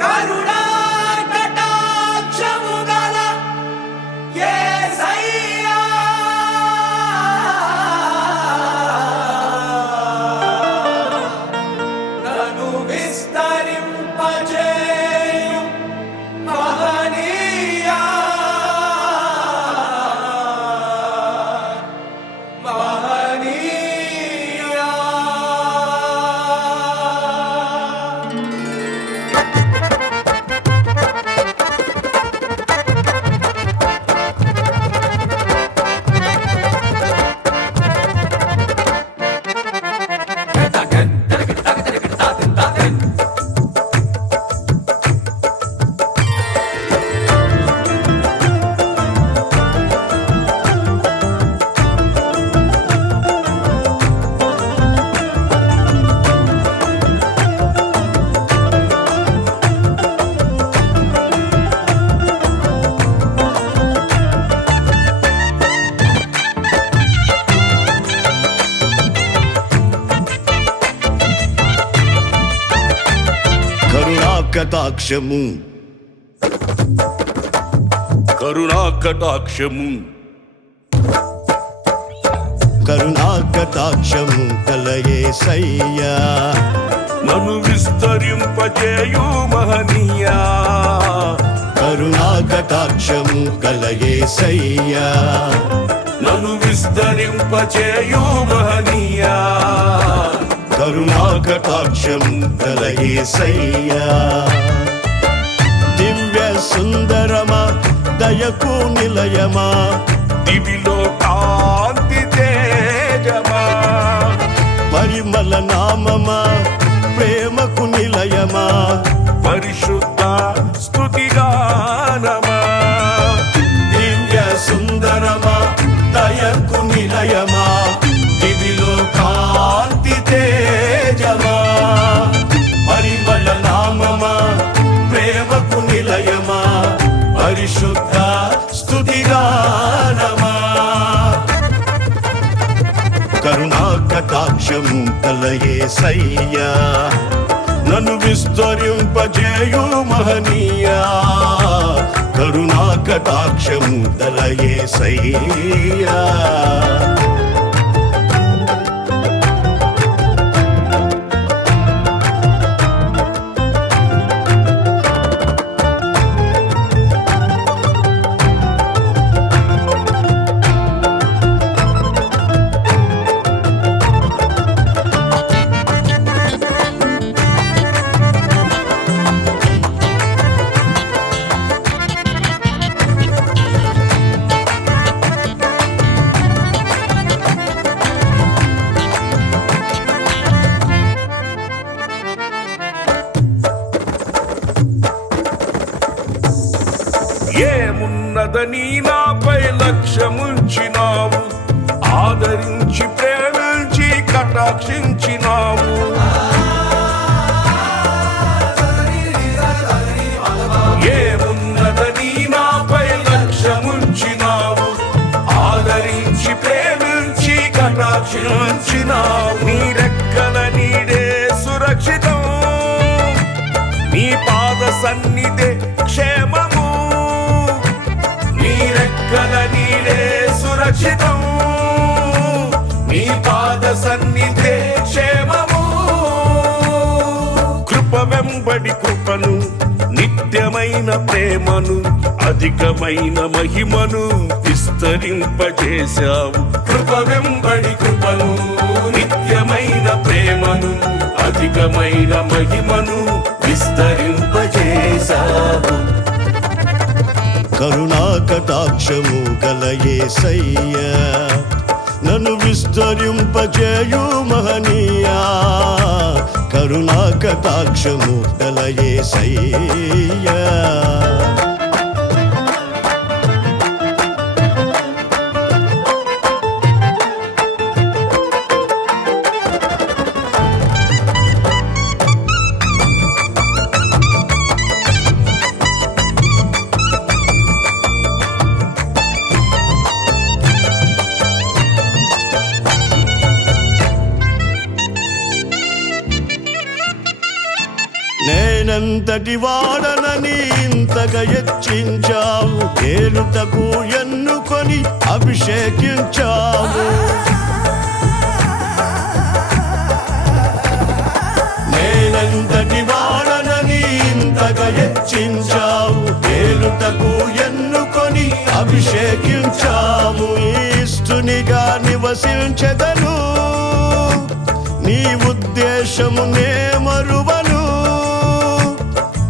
కరుణా కటాక్షము గల యేసయ్యా నన్ను విస్తరింపజేయు మహనీయా మహనీయా. కటాక్షము కరుణా కటాక్షము కరుణా కటాక్షము కల యేసయ్యా నన్ను విస్తరింపజేయు మహనీయా కరుణా కటాక్షము కల యేసయ్యా నన్ను విస్తరింపజేయు మహనీయా కరుణా కటాక్షం కల యేసయ్యా దివ్య సుందరమా దయకు నిలయమా దివిలో కాంతి తేజమా పరిమళ నామమా ప్రేమకు నిలయమా పరిశుద్ధ స్తుతిగానమా దివ్య సుందరమా దయకు నిలయమా దివిలో కాంతి తేజమా పరిమళ నామమా ప్రేమకు నిలయమా పరిశుద్ధ స్తుతిగానమా కరుణా కటాక్షము కల యేసయ్యా నన్ను విస్తరింపజేయు మహనీయా కరుణా కటాక్షము కల యేసయ్యా ఏమున్నదని నాపై లక్ష్యముంచినావు ఆదరించి ప్రేమించి కటాక్షించినావు ఏమున్నదని నాపై లక్ష్యముంచినావు ఆదరించి ప్రేమించి కటాక్షించినావు నీ రెక్కల నీడే సురక్షితం నీ పాద సన్నిధే క్షేమము నీ రెక్కల నీడే సురక్షితం నీ పాద సన్నిధే క్షేమము కృప వెంబడి కృపను నిత్యమైన ప్రేమను అధికమైన మహిమను విస్తరింపజేశావు కృప వెంబడి కృపను నిత్యమైన ప్రేమను అధికమైన మహిమను విస్తరింపజేశావు కరుణా కటాక్షము గల యేసయ్యా నన్ను విస్తరింపజేయు మహనీయా కరుణా కటాక్షము గల యేసయ్యా నేనెంతటి వాడనని ఇంతగా హెచ్చించావు, ఏలుటకు ఎన్నుకొని అభిషేకించావు. నేనెంతటి వాడనని ఇంతగా హెచ్చించావు, ఏలుటకు ఎన్నుకొని అభిషేకించావు. ఇష్టునిగా నివసించెదను, నీ ఉద్దేశము నే మరువను.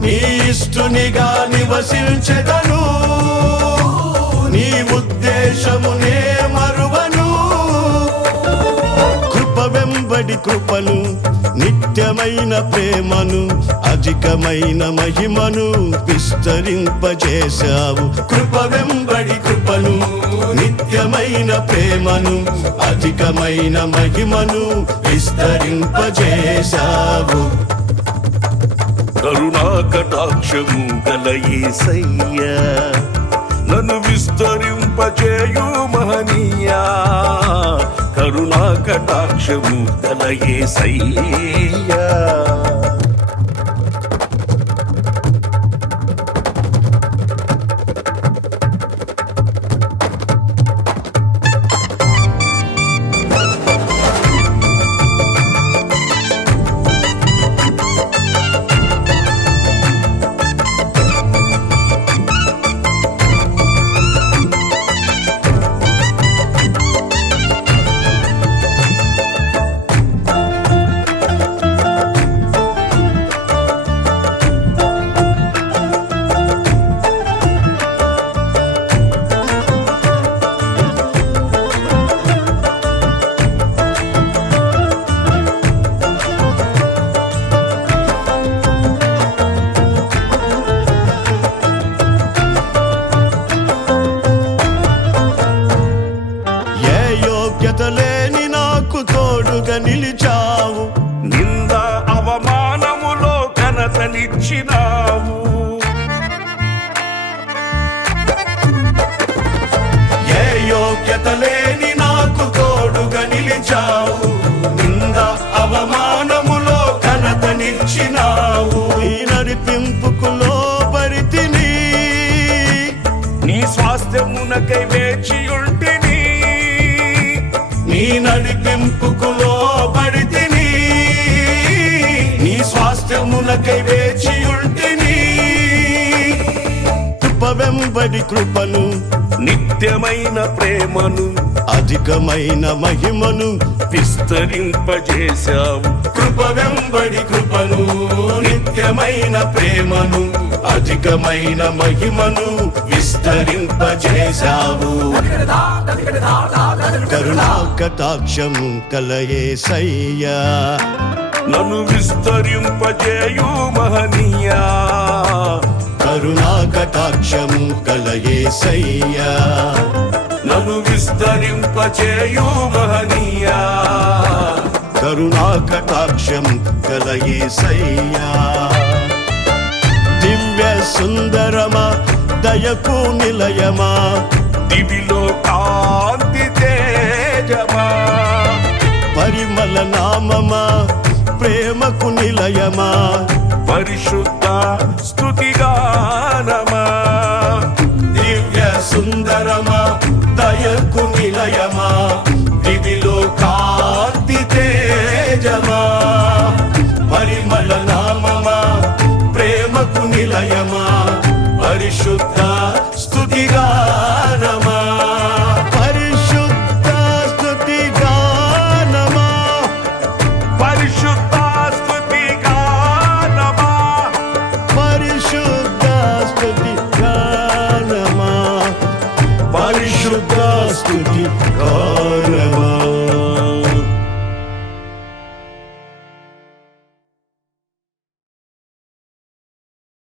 నీ ఇష్టునిగా నివసించెదను, నీ ఉద్దేశము నే మరువను. కృప వెంబడి కృపను, నిత్యమైన ప్రేమను, అధికమైన మహిమను విస్తరింపజేశావు. కృప వెంబడి కృపను, నిత్యమైన ప్రేమను, అధికమైన మహిమను విస్తరింపజేశావు. కరుణా కటాక్షము గల యేసయ్యా, నన్ను విస్తరింపజేయు మహనీయా. కరుణా కటాక్షము గల యేసయ్యా. లేని నాకు తోడుగా నిలిచావు, నింద అవమానములో ఘనతనిచ్చినావు. ఏ యోగ్యత లేని నాకు తోడుగా నిలిచావు, నింద అవమానములో ఘనతనిచ్చినావు. ఈ నడిపింపుకు లోబడితిని, నీ స్వాస్థ్యమునకై వేచియుంటిని. నీ నడిపింపుకు లోబడితిని, నీ స్వాస్థ్యమునకై వేచియుంటిని. కృప వెంబడి కృపను, నిత్యమైన ప్రేమను, అధికమైన మహిమను విస్తరింపజేశావు. కృప వెంబడి కృపను, నిత్యమైన ప్రేమను, అధికమైన మహిమను విస్తరింపజేశావు. కరుణా కటాక్షము గల యేసయ్యా, నన్ను విస్తరింపజేయు మహనీయా. కరుణా కటాక్షము గల యేసయ్యా, నన్ను విస్తరింపజేయు మహనీయా. కరుణా కటాక్షం గల యేసయ్యా. దివ్య సుందరమా, దయకు నిలయమా, దివిలో కాంతి తేజమా. పరిమళ నామమా, ప్రేమకు నిలయమా, పరిశుద్ధ స్తుతిగానమా. దివ్య సుందరమా, దయకు నిలయమా, దివిలో కాంతి తేజమా. పరిమళ నామమా, ప్రేమకు నిలయమా, పరిశుద్ధ స్తుతిగానమా. పరిశుద్ధ స్తుతిగానమా, పరిశుద్ధ స్తుతిగానమా. పరిశుద్ధ స్తుతిగానమా, పరిశుద్ధ స్తుతి